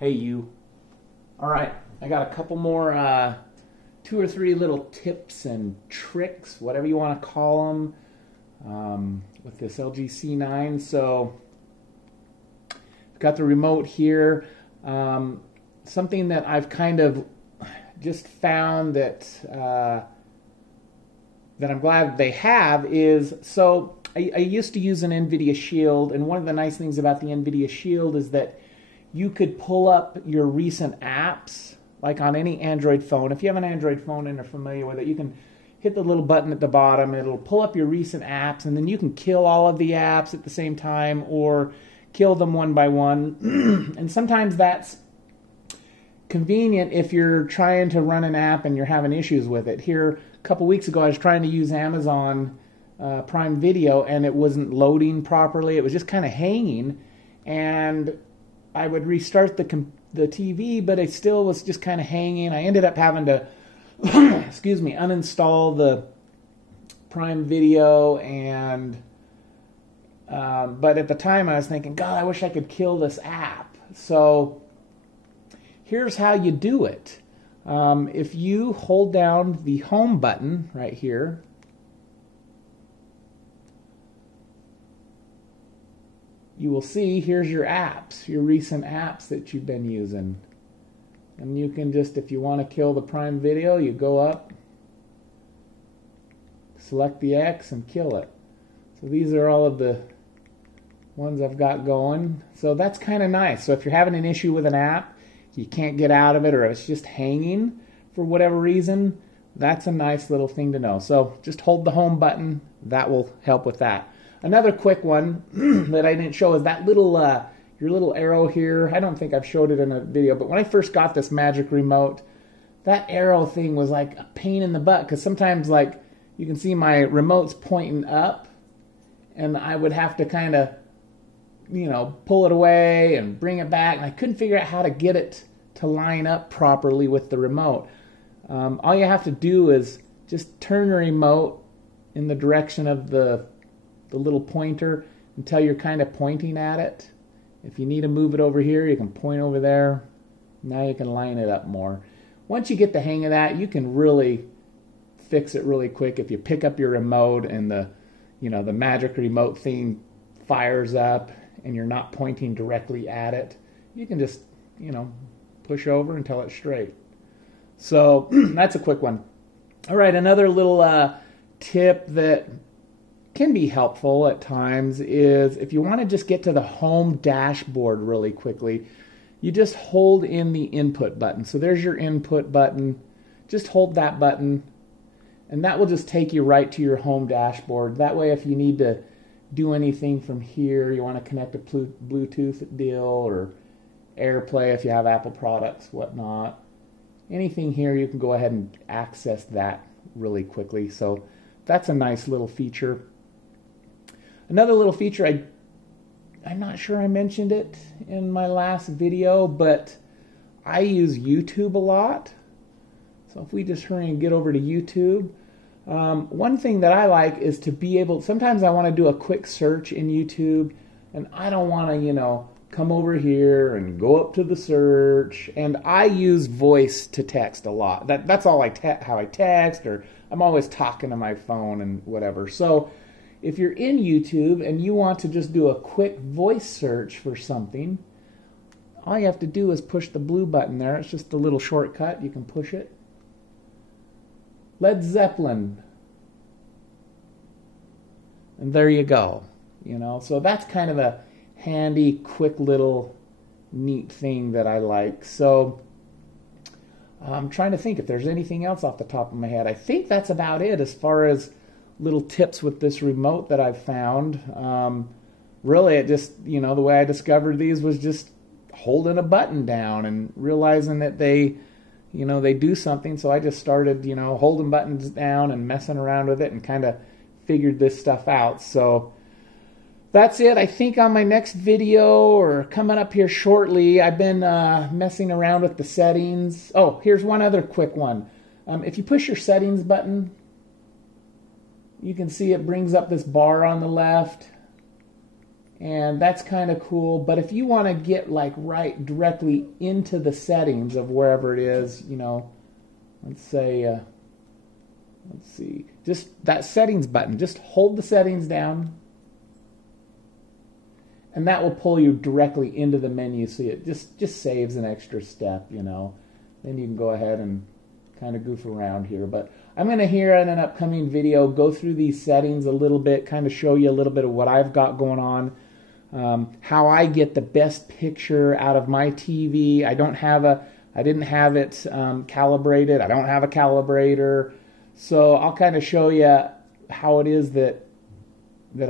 Hey you. Alright, I got a couple more, 2 or 3 little tips and tricks, whatever you want to call them, with this LG C9. So, I've got the remote here. Something that I've kind of just found that I'm glad they have is, so I used to use an NVIDIA Shield, and one of the nice things about the NVIDIA Shield is that you could pull up your recent apps, like on any Android phone. If you have an Android phone and are familiar with it, you can hit the little button at the bottom. It'll pull up your recent apps, and then you can kill all of the apps at the same time or kill them one by one. And sometimes that's convenient if you're trying to run an app and you're having issues with it. Here, a couple weeks ago, I was trying to use Amazon Prime Video, and it wasn't loading properly. It was just kind of hanging, and I would restart the TV, but it still was just kind of hanging. I ended up having to, excuse me, uninstall the Prime Video, and but at the time I was thinking, God, I wish I could kill this app. So here's how you do it. If you hold down the home button right here, you will see here's your apps, your recent apps that you've been using. And you can just, if you want to kill the Prime Video, you go up, select the X, and kill it. So these are all of the ones I've got going. So that's kind of nice. So if you're having an issue with an app, you can't get out of it, or it's just hanging for whatever reason, that's a nice little thing to know. So just hold the home button. That will help with that. Another quick one that I didn't show is that little, your little arrow here. I don't think I've showed it in a video, but when I first got this Magic Remote, that arrow thing was like a pain in the butt, because sometimes, like, you can see my remote's pointing up, and I would have to kind of, you know, pull it away and bring it back, and I couldn't figure out how to get it to line up properly with the remote. All you have to do is just turn the remote in the direction of the little pointer until you're kind of pointing at it. If you need to move it over here, you can point over there. Now you can line it up more. Once you get the hang of that, you can really fix it really quick. If you pick up your remote and the Magic Remote thing fires up and you're not pointing directly at it, you can just, push over until it's straight. So that's a quick one. All right, another little tip that can be helpful at times is if you want to just get to the home dashboard really quickly, you just hold in the input button. So there's your input button. Just hold that button, and that will just take you right to your home dashboard. That way, if you need to do anything from here, you want to connect a Bluetooth deal or AirPlay if you have Apple products, whatnot. Anything here, you can go ahead and access that really quickly. So that's a nice little feature. Another little feature, I'm not sure I mentioned it in my last video, but I use YouTube a lot. So if we just hurry and get over to YouTube, one thing that I like is to be able, sometimes I want to do a quick search in YouTube, and I don't want to, come over here and go up to the search, and I use voice to text a lot. That's all how I text, or I'm always talking to my phone and whatever. So if you're in YouTube and you want to just do a quick voice search for something, all you have to do is push the blue button there. It's just a little shortcut. You can push it. Led Zeppelin. And there you go. So that's kind of a handy, quick little neat thing that I like. So I'm trying to think if there's anything else off the top of my head. I think that's about it as far as little tips with this remote that I've found. Really, it just, the way I discovered these was just holding a button down and realizing that they do something. So I just started, holding buttons down and messing around with it and kind of figured this stuff out. So that's it. I think on my next video, or coming up here shortly, I've been messing around with the settings. Oh, here's one other quick one. If you push your settings button, you can see it brings up this bar on the left, And that's kind of cool. But if you want to get like right directly into the settings of wherever it is, you know, let's say, let's see, just that settings button, just hold the settings down, and that will pull you directly into the menu. So it just saves an extra step, you know. Then you can go ahead and kind of goof around here. But I'm going to here in an upcoming video go through these settings a little bit, kind of show you a little bit of what I've got going on. How I get the best picture out of my TV. I didn't have it calibrated. I don't have a calibrator. So I'll kind of show you how it is that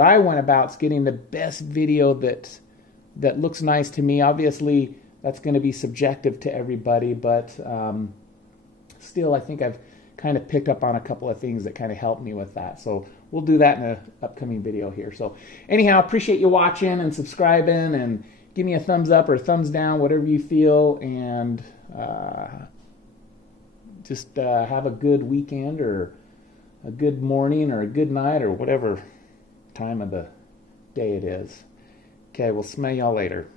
I went about getting the best video that looks nice to me. Obviously, that's going to be subjective to everybody, but still, I think I've kind of picked up on a couple of things that kind of helped me with that. So we'll do that in an upcoming video here. So anyhow, appreciate you watching and subscribing, and give me a thumbs up or a thumbs down, whatever you feel, and just have a good weekend or a good morning or a good night or whatever time of the day it is. Okay, we'll smell y'all later.